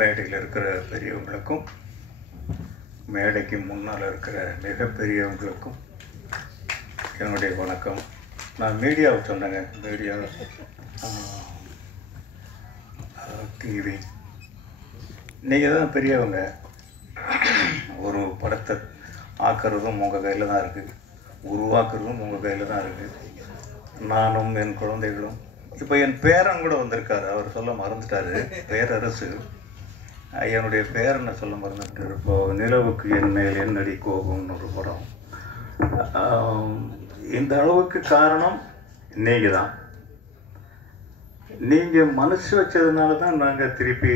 மேடையில் இருக்கிற பெரியவங்களுக்கும் மேடைக்கு முன்னால் இருக்கிற மிகப்பெரியவங்களுக்கும் என்னுடைய வணக்கம். நான் மீடியாவை சொன்னேங்க. மீடியா, டிவி, நீங்கள் தான் பெரியவங்க. ஒரு படத்தை ஆக்கிறதும் உங்கள் கையில் தான் இருக்குது, உருவாக்குறதும் உங்கள் கையில் தான் இருக்குது. நானும் என் குழந்தைகளும், இப்போ என் பேரன் கூட வந்திருக்காரு, அவர் சொல்ல மறந்துட்டார், பேரரசு. என்னுடைய பேரனை சொல்ல மறந்துட்டார். இப்போது நிலவுக்கு என் மேல் என்னடி கோபம்னு ஒரு படம். இந்த அளவுக்கு காரணம் நீங்கள் தான். நீங்கள் மனசு வச்சதுனால தான் நாங்கள் திருப்பி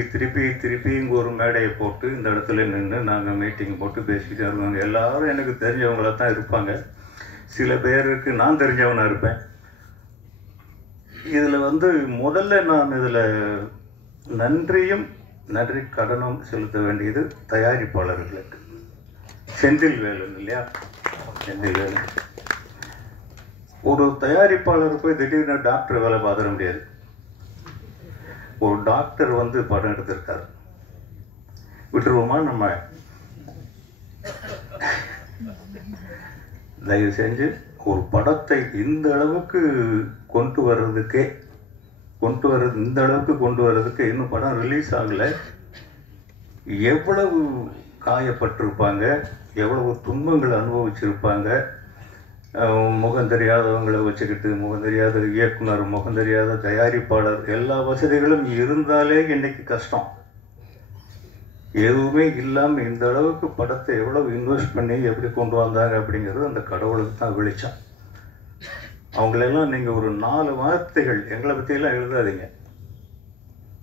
இங்கே ஒரு மேடையை போட்டு இந்த இடத்துல நின்று நாங்கள் மீட்டிங் போட்டு பேசிக்கிட்டு இருந்தோம். எல்லோரும் எனக்கு தெரிஞ்சவங்களாக தான் இருப்பாங்க. சில பேருக்கு நான் தெரிஞ்சவனாக இருப்பேன். இதில் முதல்ல நான் இதில் நன்றி கடனும் செலுத்த வேண்டியது தயாரிப்பாளர்களுக்கு. செந்தில் வேலன் இல்லையா, செந்தில் வேலன். ஒரு தயாரிப்பாளர் போய் திடீர்னு டாக்டர் வேலை பார்த்துட முடியாது. ஒரு டாக்டர் படம் எடுத்திருக்காரு, விட்டுருவோமா? நம்ம தயவு செஞ்சு ஒரு படத்தை இந்த அளவுக்கு கொண்டு வர்றதுக்கு இன்னும் படம் ரிலீஸ் ஆகலை. எவ்வளவு காயப்பட்டிருப்பாங்க, எவ்வளவு துன்பங்களை அனுபவிச்சிருப்பாங்க. முகம் தெரியாதவங்களை வச்சுக்கிட்டு, முகம் தெரியாத இயக்குனர், முகம் தெரியாத தயாரிப்பாளர், எல்லா வசதிகளும் இருந்தாலே இன்னைக்கு கஷ்டம். எதுவுமே இல்லாமல் இந்த அளவுக்கு படத்தை எவ்வளவு இன்வெஸ்ட் பண்ணி எப்படி கொண்டு வந்தாங்க அப்படிங்கிறது அந்த கடவுளுக்கு தான் வெளிச்சம். அவங்களெல்லாம் நீங்கள் ஒரு 4 வார்த்தைகள் எங்களை பற்றியெல்லாம் எழுதாதீங்க.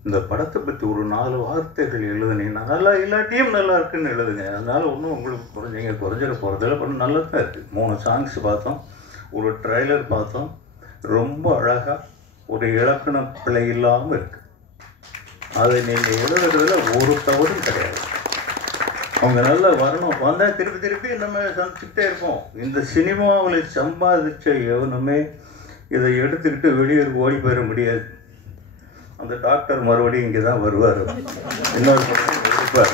இந்த படத்தை பற்றி ஒரு 4 வார்த்தைகள் எழுதுனீங்கன்னா நல்லா, இல்லாட்டியும் நல்லா இருக்குன்னு எழுதுங்க. அதனால ஒன்றும் உங்களுக்கு குறைஞ்சிட போகிறதில்ல. படம் நல்லா தான் இருக்குது. 3 சாங்ஸ் பார்த்தோம், ஒரு ட்ரைலர் பார்த்தோம். ரொம்ப அழகாக ஒரு இலக்கண பிழை இல்லாமல் இருக்குது. அதை நீங்கள் எழுதுறதுல ஒரு தவறும் கிடையாது. அவங்க நல்லா வரணும், வந்தால் திருப்பி நம்ம சந்திச்சுக்கிட்டே இருப்போம். இந்த சினிமாவில் சம்பாதிச்ச எவனுமே இதை எடுத்துக்கிட்டு வெளியூருக்கு ஓடி போயிட முடியாது. அந்த டாக்டர் மறுபடியும் இங்கே தான் வருவார், இன்னொரு படம் இருப்பார்.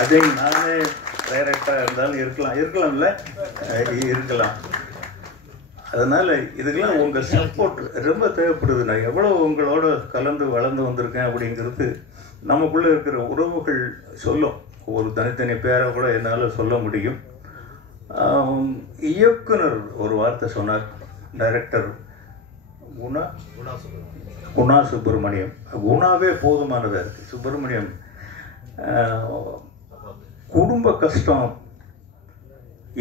அதே நானே டைரக்டாக இருந்தாலும் இருக்கலாம்ல, இருக்கலாம். அதனால் இதுக்கெல்லாம் உங்கள் சப்போர்ட் ரொம்ப தேவைப்படுது. நான் எவ்வளோ உங்களோட கலந்து வளர்ந்து வந்திருக்கேன் அப்படிங்கிறது நமக்குள்ளே இருக்கிற உறவுகள் சொல்லும். ஒரு தனித்தனி பேரை கூட என்னால் சொல்ல முடியும். இயக்குனர் ஒரு வார்த்தை சொன்னார், டைரக்டர் குணா சுப்பிரமணியம். குணாவே போதுமானதாக இருக்குது. சுப்பிரமணியம் குடும்ப கஷ்டம்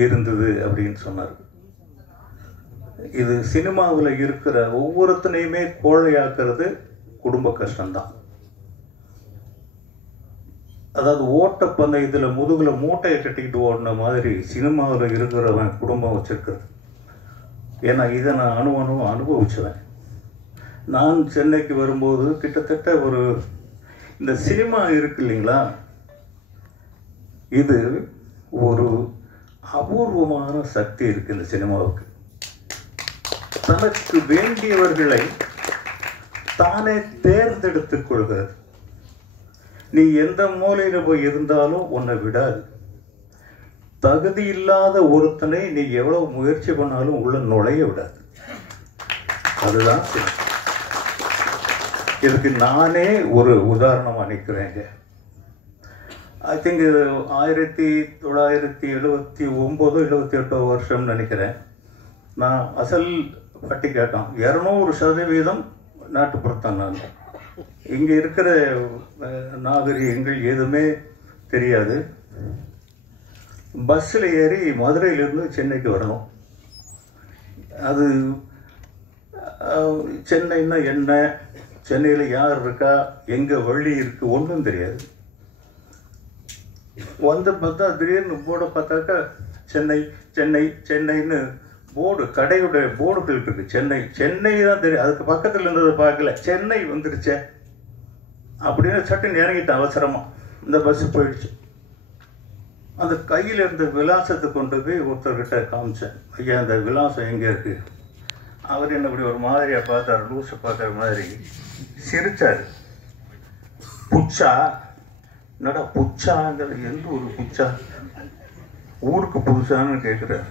இருந்தது அப்படின்னு சொன்னார். இது சினிமாவில் இருக்கிற ஒவ்வொருத்தனையுமே கோழையாக்குறது குடும்ப கஷ்டம்தான். அதாவது ஓட்டப்பந்தயத்தில் முதுகில் மூட்டையை கட்டிக்கிட்டு ஓடின மாதிரி சினிமாவில் இருக்கிறவன் குடும்பம் வச்சிருக்கிறது. ஏன்னா இதை நான் அனுபவிச்சுவேன். நான் சென்னைக்கு வரும்போது கிட்டத்தட்ட இந்த சினிமா இருக்கு இல்லைங்களா, இது ஒரு அபூர்வமான சக்தி இருக்குது இந்த சினிமாவுக்கு. தனக்கு வேண்டியவர்களை தானே தேர்ந்தெடுத்துக் கொள்கிறது. நீ எந்த மூலையில் போய் இருந்தாலும் உன்னை விடாது. தகுதி இல்லாத ஒருத்தனை நீ எவ்வளவு முயற்சி பண்ணாலும் உள்ள நுழைய விடாது. அதுதான் இதுக்கு நானே ஒரு உதாரணமாக நிற்கிறேங்க. ஐ திங்க் 1979 78 வருஷம் நினைக்கிறேன். நான் அசல் பட்டி கேட்டோம். 200% நாட்டுப்புறத்தான். நான் இங்கே இருக்கிற நாகரிகங்கள் எதுவுமே தெரியாது. பஸ்ஸில் ஏறி மதுரையிலேருந்து சென்னைக்கு வரணும். அது சென்னைன்னா என்ன, சென்னையில் யார் இருக்கா, எங்கே வழி இருக்குது, ஒன்றும் தெரியாது. பார்த்தா திடீர்னு போர்டை பார்த்தாக்கா சென்னைன்னு போர்டு, கடையுடைய போர்டுகள் இருக்குது. சென்னை தான் தெரியும். அதுக்கு பக்கத்தில் இருந்ததை பார்க்கல, சென்னை வந்துருச்சே அப்படின்னு சட்டுன்னு இறங்கிட்டேன் அவசரமாக. இந்த பஸ்ஸு போயிடுச்சு. அந்த கையில் இருந்த விலாசத்தை கொண்டு போய் ஒருத்தர்கிட்ட காமிச்சேன். ஐயா, அந்த விலாசம் எங்கே இருக்குது? அவர் என்ன இப்படி ஒரு மாதிரியாக பார்த்தார், லூஸை பார்க்குற மாதிரி சிரிச்சார். புட்சா என்னடா புச்சாங்கிற, எந்த ஒரு புச்சா, ஊருக்கு புதுசான்னு கேட்குறாரு.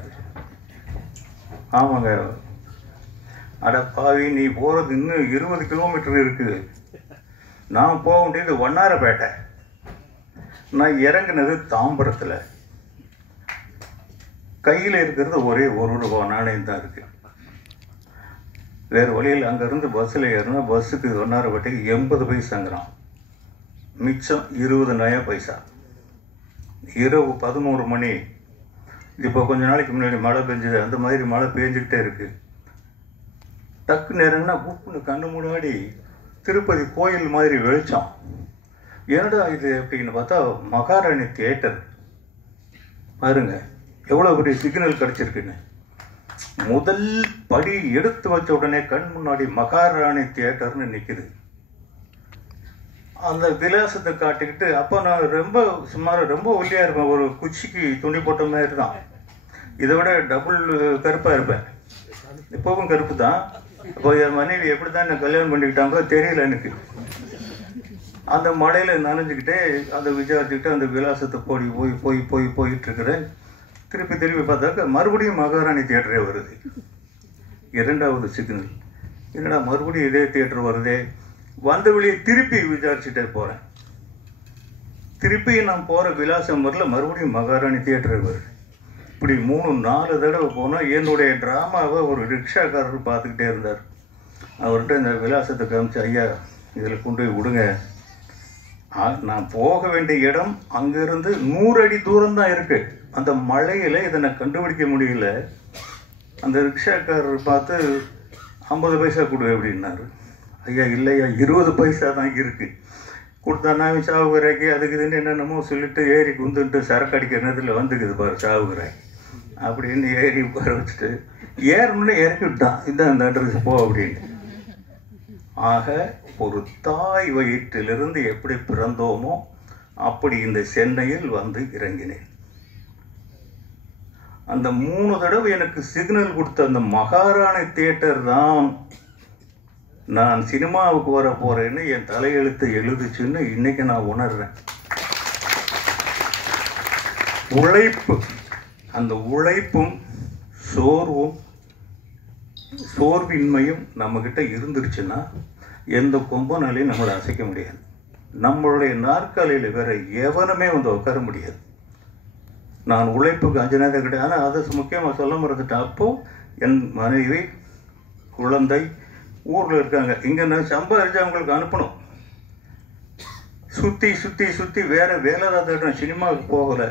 ஆமாங்க. அட பாவி, நீ போகிறது இன்னும் 20 கிலோமீட்டர் இருக்குது. நான் போக வேண்டியது வண்ணாரப்பேட்டை. நான் இறங்குனது தாம்பரத்தில். கையில் இருக்கிறது ஒரே ₹1 நாணயம் தான் இருக்குது. வேறு வழியில் அங்கேருந்து பஸ்ஸில் ஏறினா பஸ்ஸுக்கு வண்ணாரப்பேட்டைக்கு 80 பைசாங்கிறான். மிச்சம் 20 நயா பைசா. இரவு 11 மணி. இப்போ கொஞ்ச நாளைக்கு முன்னாடி மழை பெஞ்சது, அந்த மாதிரி மழை பெஞ்சிக்கிட்டே இருக்குது. டக்கு நேரம்னா புப்புன்னு கண்ணு முன்னாடி திருப்பதி கோயில் மாதிரி வெளிச்சம். என்னடா இது அப்படின்னு பார்த்தா மகாராணி தியேட்டர். பாருங்க எவ்வளோ பெரிய சிக்னல் கிடச்சிருக்குன்னு. முதல் படி எடுத்து வச்ச உடனே கண் முன்னாடி மகாராணி தியேட்டர்னு நிற்குது. அந்த விலாசத்தை காட்டிக்கிட்டு, அப்போ நான் ரொம்ப ஒல்லியாக இருப்பேன். ஒரு குச்சிக்கு துணி போட்ட மாதிரி தான். இதை விட டபுள் கருப்பாக இருப்பேன். இப்போவும் கருப்பு தான். இப்போ என் மனைவி எப்படி தான் நான் கல்யாணம் பண்ணிக்கிட்டாங்களோ தெரியல எனக்கு. அந்த மழையில் நனைஞ்சிக்கிட்டே அந்த விசாரிச்சுக்கிட்டு அந்த விலாசத்தை போயிட்டு இருக்கிறேன். திருப்பி பார்த்தாக்க மறுபடியும் மகாராணி தியேட்டரே வருது. 2வது சிக்னல். என்னடா மறுபடியும் இதே தியேட்டர் வருதே. வந்த வழியை திருப்பி விசாரிச்சுட்டே போகிறேன். திருப்பி நான் போகிற விலாசம் வரல, மறுபடியும் மகாராணி தியேட்டர் வருது. இப்படி 3-4 தடவை போனால் என்னுடைய ட்ராமாவை ஒரு ரிக்ஷாக்காரர் பார்த்துக்கிட்டே இருந்தார். அவர்கிட்ட இந்த விலாசத்தை காமிச்சு, ஐயா இதில் கொண்டு போய் விடுங்க, நான் போக வேண்டிய இடம் அங்கேருந்து 100 அடி தூரம் தான் இருக்குது. அந்த மழையில் இதை நான் கண்டுபிடிக்க முடியல. அந்த ரிக்ஷாக்காரர் பார்த்து 50 பைசா கொடு அப்படின்னாரு. ஐயா இல்லையா, 20 பைசா தான் இருக்குது. கொடுத்தா நான் சாவுகிறாக்கி அதுக்கு இதுன்னு என்னென்னமோ சொல்லிட்டு ஏறி குந்துட்டு சரக்கு அடிக்கிற நேரத்தில் வந்துக்குது பாரு சாவுகிறாய் அப்படின்னு ஏறி உட்கார வச்சுட்டு ஏறணும்னு இறக்கி விட்டான். இதான் அந்த அட்ரஸ் போ அப்படின்னு. ஆக ஒரு தாய் வயிற்றிலிருந்து எப்படி பிறந்தோமோ அப்படி இந்த சென்னையில் வந்து இறங்கினேன். அந்த 3 தடவை எனக்கு சிக்னல் கொடுத்த அந்த மகாராணி தியேட்டர் தான் நான் சினிமாவுக்கு வர போறேன்னு என் தலையெழுத்து எழுதுச்சுன்னு இன்னைக்கு நான் உணர்றேன். உழைப்பு, அந்த உழைப்பும் சோர்வின்மையும் நம்மகிட்ட இருந்துருச்சுன்னா எந்த கொம்பனாலையும் நம்மளை அசைக்க முடியாது. நம்மளுடைய நாற்காலியில் வேற எவனுமே வந்து உட்கார முடியாது. நான் உழைப்புக்கு அஞ்சனதே கிடையாது. ஆனால் அதை முக்கியமாக சொல்ல மறந்துட்டேன். அப்போது என் மனைவி குழந்தை ஊரில் இருக்காங்க. இங்கே நான் சம்பாதிச்சு அவங்களுக்கு அனுப்பணும். சுற்றி வேற வேலை தான் தேடணும். சினிமாவுக்கு போகலை.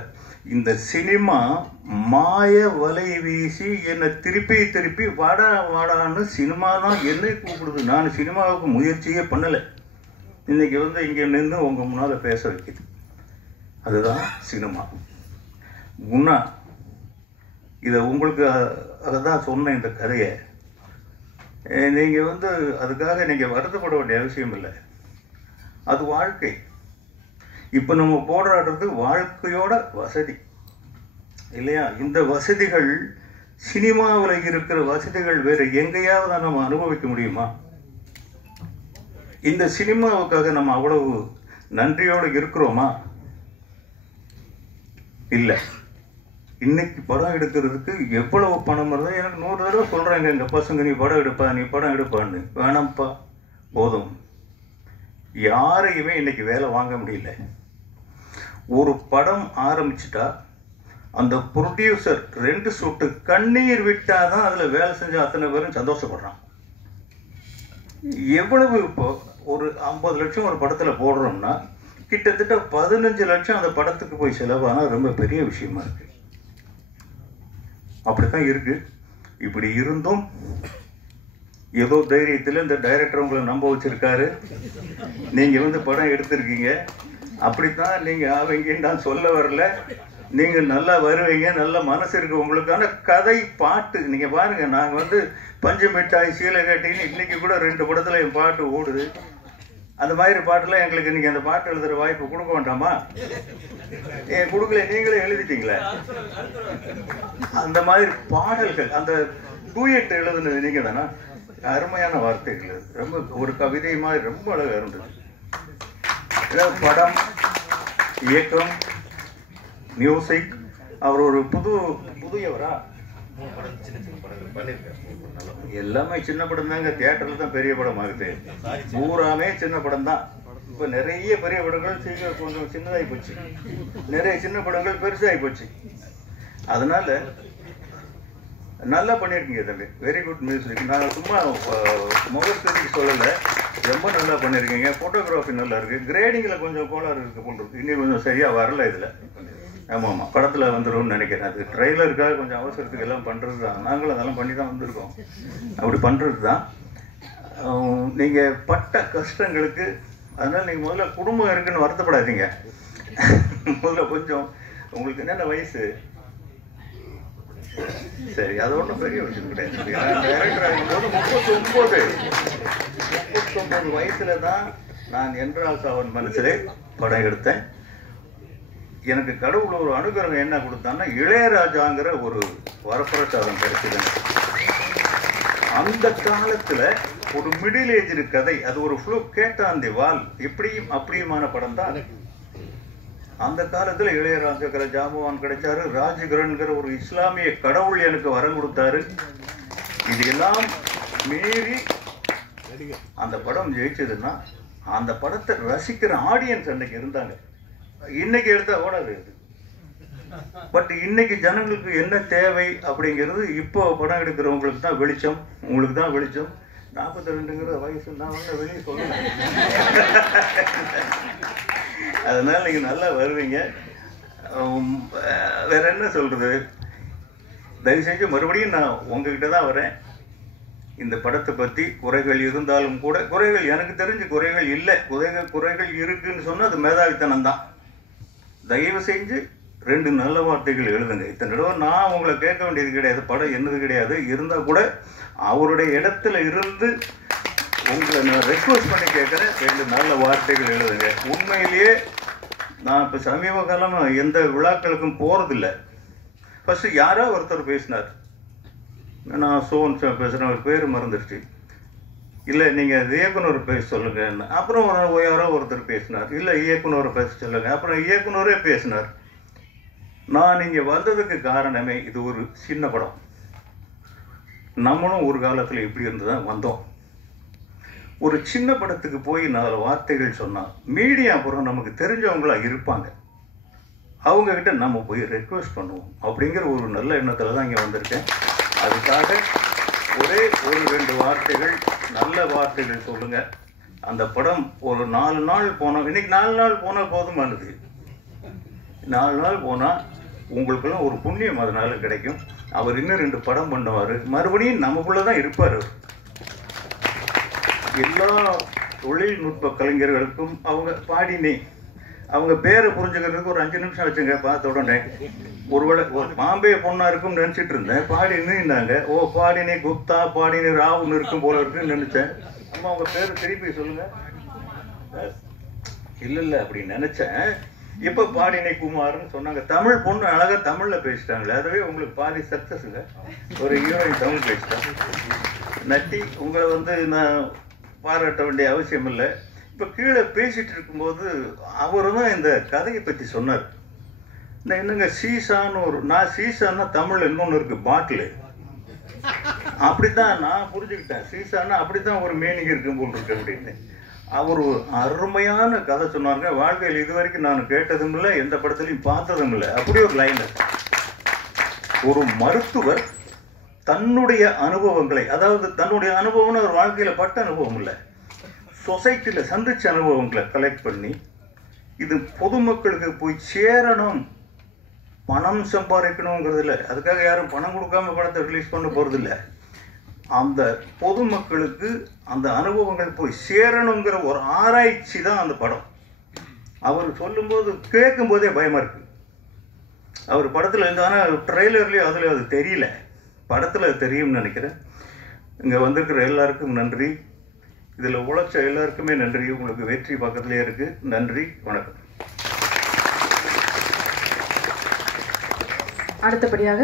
இந்த சினிமா மாய வலை வீசி என்னை திருப்பி வாடான்னு சினிமா தான் என்னை கூப்பிடுது. நான் சினிமாவுக்கு முயற்சியே பண்ணலை. இன்னைக்கு வந்து இங்கே நின்று உங்கள் முன்னால் பேச வைக்குது. அதுதான் சினிமா. குணா இதை உங்களுக்கு அதை தான் சொன்ன இந்த கதையை. நீங்கள் வந்து அதுக்காக நீங்கள் வருத்தப்பட வேண்டிய அவசியம் இல்லை. அது வாழ்க்கை. இப்போ நம்ம போராடுறது வாழ்க்கையோட வசதி இல்லையா? இந்த வசதிகள் சினிமாவில் இருக்கிற வசதிகள் வேற எங்கேயாவது நம்ம அனுபவிக்க முடியுமா? இந்த சினிமாவுக்காக நம்ம அவ்வளவு நன்றியோடு இருக்கிறோமா? இல்லை. இன்னைக்கு படம் எடுக்கிறதுக்கு எவ்வளவு பணம் இருந்தால் எனக்கு 100 தடவை சொல்கிறாங்க எங்கள் பசங்க, நீ படம் எடுப்பான்னு. வேணாம்ப்பா, போதும். யாரையுமே இன்னைக்கு வேலை வாங்க முடியல. ஒரு படம் ஆரம்பிச்சுட்டா அந்த ப்ரொடியூசர் 2 சொட்டு கண்ணீர் விட்டாதான் அதில் வேலை செஞ்ச அத்தனை பேரும் சந்தோஷப்படுறான். எவ்வளவு இப்போ ஒரு 50 லட்சம் ஒரு படத்தில் போடுறோம்னா கிட்டத்தட்ட 15 லட்சம் அந்த படத்துக்கு போய் செலவானா ரொம்ப பெரிய விஷயமா இருக்கு. அப்படித்தான் இருக்கு. இப்படி இருந்தும் ஏதோ தைரியத்தில் இந்த டைரக்டர் உங்களை நம்ப வச்சிருக்காரு. நீங்க வந்து படம் எடுத்திருக்கீங்க. அப்படித்தான் நீங்க ஆவீங்கன்னு நான் சொல்ல வரல. நீங்க நல்லா வருவீங்க, நல்ல மனசு இருக்கு உங்களுக்கான கதை பாட்டு. நீங்க பாருங்க, நாங்க வந்து பஞ்சு மிட்டாய் சீலை கட்டின்னு இன்னைக்கு கூட 2 படத்துல என் பாட்டு ஓடுது. அந்த மாதிரி பாட்டுலாம் எங்களுக்கு நீங்க அந்த பாட்டு எழுதுற வாய்ப்பு கொடுக்க வேண்டாமா? கொடுக்கல, நீங்களே எழுதிட்டீங்களே. அந்த மாதிரி பாடல்கள், அந்த டூயட் எழுதுனது நீங்க தானா? அருமையான வார்த்தைகள், ரொம்ப ஒரு கவிதை மாதிரி ரொம்ப அழகா இருந்தது. படம் இயக்கம், மியூசிக். அவர் ஒரு புதியவரா எல்லாமே சின்ன படம் தாங்க. தியேட்டர்ல தான் பெரிய படம் ஆகுது. பூராமே சின்ன படம் தான். இப்போ நிறைய பெரிய படங்கள் சீக்கிரம் கொஞ்சம் சின்னதாகி போச்சு, நிறைய சின்ன படங்கள் பெருசாகி போச்சு. அதனால நல்லா பண்ணியிருக்கீங்க தம்பி, வெரி குட் மியூசிக். நான் சும்மா முகத்துக்கு சொல்லலை, ரொம்ப நல்லா பண்ணியிருக்கீங்க. ஃபோட்டோகிராஃபி நல்லா இருக்குது. கிரேடிங்கில் கொஞ்சம் கோளாறு இருக்குது போல் இருக்குது, இன்னும் கொஞ்சம் சரியாக வரல இதில். ஆமாம், படத்தில் வந்துடும்னு நினைக்கிறேன். அது ட்ரெய்லருக்காக கொஞ்சம் அவசரத்துக்கு எல்லாம் பண்ணுறது தான். நாங்களும் அதெல்லாம் பண்ணி தான் வந்திருக்கோம். அப்படி பண்ணுறது தான். நீங்கள் பட்ட கஷ்டங்களுக்கு, அதனால் நீங்கள் முதல்ல குடும்பம் இருக்குன்னு வருத்தப்படாதீங்க. முதல்ல கொஞ்சம் உங்களுக்கு என்னென்ன வயசு? சரி, அது ஒன்றும் பெரிய விஷயம் கிடையாது. டைரக்டர் ஆகும்போது 39 வயசுல தான் நான் என்றால் அவன் மனசிலே படம் எடுத்தேன். எனக்கு கடவுள் ஒரு அனுகிரகம் என்ன கொடுத்தான்னா, இளையராஜாங்கிற ஒரு வரப்பிரசாதம் கிடைச்சது. அந்த காலத்துல ஒரு மிடில் ஏஜ் கதை, அது ஒரு ஃப்ளூக் கேட்டான் தி வால், இப்படியும் அப்படியுமான படம் தான். அந்த காலத்துல இளையராஜாங்கிற ஜாம்பவான் கிடைச்சாரு. ராஜ்கிரன்கிற ஒரு இஸ்லாமிய கடவுள் எனக்கு வரம் கொடுத்தாரு. இது எல்லாம் மீறி அந்த படம் ஜெயிச்சதுன்னா, அந்த படத்தை ரசிக்கிற ஆடியன்ஸ் அன்னைக்கு இருந்தாங்க. இன்னைக்கு எடுத்தா ஓடாது. பட் இன்னைக்கு ஜனங்களுக்கு என்ன தேவை அப்படிங்கிறது இப்போ படம் எடுக்கிறவங்களுக்கு தான் வெளிச்சம், உங்களுக்கு தான் வெளிச்சம். 42ங்கிற வயசு நான் வெளியே சொல்லுங்க. அதனால நீங்க நல்லா வருவீங்க. வேற என்ன சொல்றது, தயவு செஞ்சு மறுபடியும் நான் உங்ககிட்ட தான் வரேன். இந்த படத்தை பற்றி குறைகள் இருந்தாலும் கூட, குறைகள் எனக்கு தெரிஞ்சு குறைகள் இல்லை. குறைகள் இருக்குன்னு சொன்னால் அது மேதாவித்தனம் தான். தயவு செஞ்சு 2 நல்ல வார்த்தைகள் எழுதுங்க. இத்தனை தடவை நான் உங்களை கேட்க வேண்டியது கிடையாது, படம் என்னது கிடையாது. இருந்தால் கூட அவருடைய இடத்துல இருந்து உங்களை நான் ரெக்வஸ்ட் பண்ணி கேட்குறேன், 2 நல்ல வார்த்தைகள் எழுதுங்க. உண்மையிலேயே நான் இப்போ சமீப காலமாக எந்த விழாக்களுக்கும் போகிறதில்லை. ஃபஸ்ட்டு யாரோ ஒருத்தர் பேசினார், நான் சோன் பேசுகிறேன், அவர் பேர் மறந்துடுச்சு. இல்லை நீங்கள் இயக்குனர் பேச சொல்லுங்க. அப்புறம் யாரோ ஒருத்தர் பேசினார், இல்லை இயக்குனரை பேச சொல்லுங்க. அப்புறம் இயக்குனரே பேசினார். நான் இங்கே வந்ததுக்கு காரணமே, இது ஒரு சின்ன படம். நம்மளும் ஒரு காலத்தில் இப்படி இருந்து தான் வந்தோம். ஒரு சின்ன படத்துக்கு போய் 4 வார்த்தைகள் சொன்னால் மீடியா அப்புறம் நமக்கு தெரிஞ்சவங்களா இருப்பாங்க, அவங்கக்கிட்ட நம்ம போய் ரெக்வெஸ்ட் பண்ணுவோம் அப்படிங்கிற ஒரு நல்ல எண்ணத்தில் தான் இங்கே வந்திருக்கேன். அதுக்காக ஒரே 1-2 வார்த்தைகள், நல்ல வார்த்தைகள் சொல்லுங்கள். அந்த படம் ஒரு 4 நாள் போனோம். இன்னைக்கு 4 நாள் போனால் போதுமானது. 4 நாள் போனால் உங்களுக்கெல்லாம் ஒரு புண்ணியம் அதனால கிடைக்கும். அவர் இன்னும் 2 படம் பண்ணுவார், மறுபடியும் நமக்குள்ளே தான் இருப்பார். எல்லா தொழில்நுட்ப கலைஞர்களுக்கும் அவங்க பாடினே, அவங்க பேரை புரிஞ்சுக்கிறதுக்கு ஒரு 5 நிமிஷம் வச்சுங்க. பார்த்த உடனே ஒருவேளை ஒரு பாம்பே பொண்ணா இருக்கும்னு நினச்சிட்டு இருந்தேன். பாடினின்னாங்க. ஓ, பாடினே குப்தா, பாடினே ராவுன்னு இருக்கும் போல இருக்குன்னு நினச்சேன். அம்மா அவங்க பேர் திருப்பி சொல்லுங்க. இல்லை அப்படின்னு நினச்சேன். இப்போ பாடினே குமார்னு சொன்னாங்க. தமிழ் பொண்ணு அழகாக தமிழில் பேசிட்டாங்களே, அதுவே உங்களுக்கு பாதி சக்ஸஸுங்க. ஒரு ஹீரோயின் தமிழ் பேசிட்டாங்க. நட்டி, உங்களை நான் பாராட்ட வேண்டிய அவசியம் இல்லை. இப்போ கீழே பேசிகிட்டு இருக்கும்போது அவர் தான் இந்த கதையை பற்றி சொன்னார். நான் என்னங்க சீசான்னு நான் சீசான்னா தமிழ் இன்னொன்று இருக்குது, பாட்டிலு. அப்படித்தான் நான் புரிஞ்சுக்கிட்டேன். சீசான்னா அப்படித்தான் ஒரு மீனிங் இருக்கும் போல் இருக்கு அப்படின்னு. அவர் ஒரு அருமையான கதை சொன்னாருங்க. வாழ்க்கையில் இது வரைக்கும் நான் கேட்டதும் இல்லை, எந்த படத்துலையும் பார்த்ததும் இல்லை. அப்படி ஒரு லைன். ஒரு மருத்துவர் தன்னுடைய அனுபவங்களை, அதாவது தன்னுடைய அனுபவம்னு ஒரு வாழ்க்கையில் பட்ட அனுபவம் இல்லை, சொசைட்டியில் சந்திச்ச அனுபவங்களை கலெக்ட் பண்ணி இது பொதுமக்களுக்கு போய் சேரணும், பணம் சம்பாதிக்கணுங்கிறது இல்லை. அதுக்காக யாரும் பணம் கொடுக்காம படத்தை ரிலீஸ் பண்ண போகிறதில்ல. அந்த பொதுமக்களுக்கு அந்த அனுபவங்கள் போய் சேரணுங்கிற ஒரு ஆராய்ச்சி தான் அந்த படம். அவர் சொல்லும்போது கேட்கும்போதே பயமாக இருக்குது. அவர் படத்தில் இருந்து, ஆனால் ட்ரெய்லர்லேயும் அதில் அது தெரியல, படத்தில் அது தெரியும்னு நினைக்கிறேன். இங்கே வந்திருக்கிற எல்லாருக்கும் நன்றி, இதில் உழைச்ச எல்லாருக்குமே நன்றி. உங்களுக்கு வெற்றி பக்கத்துலேயே இருக்குது. நன்றி, வணக்கம். அடுத்தபடியாக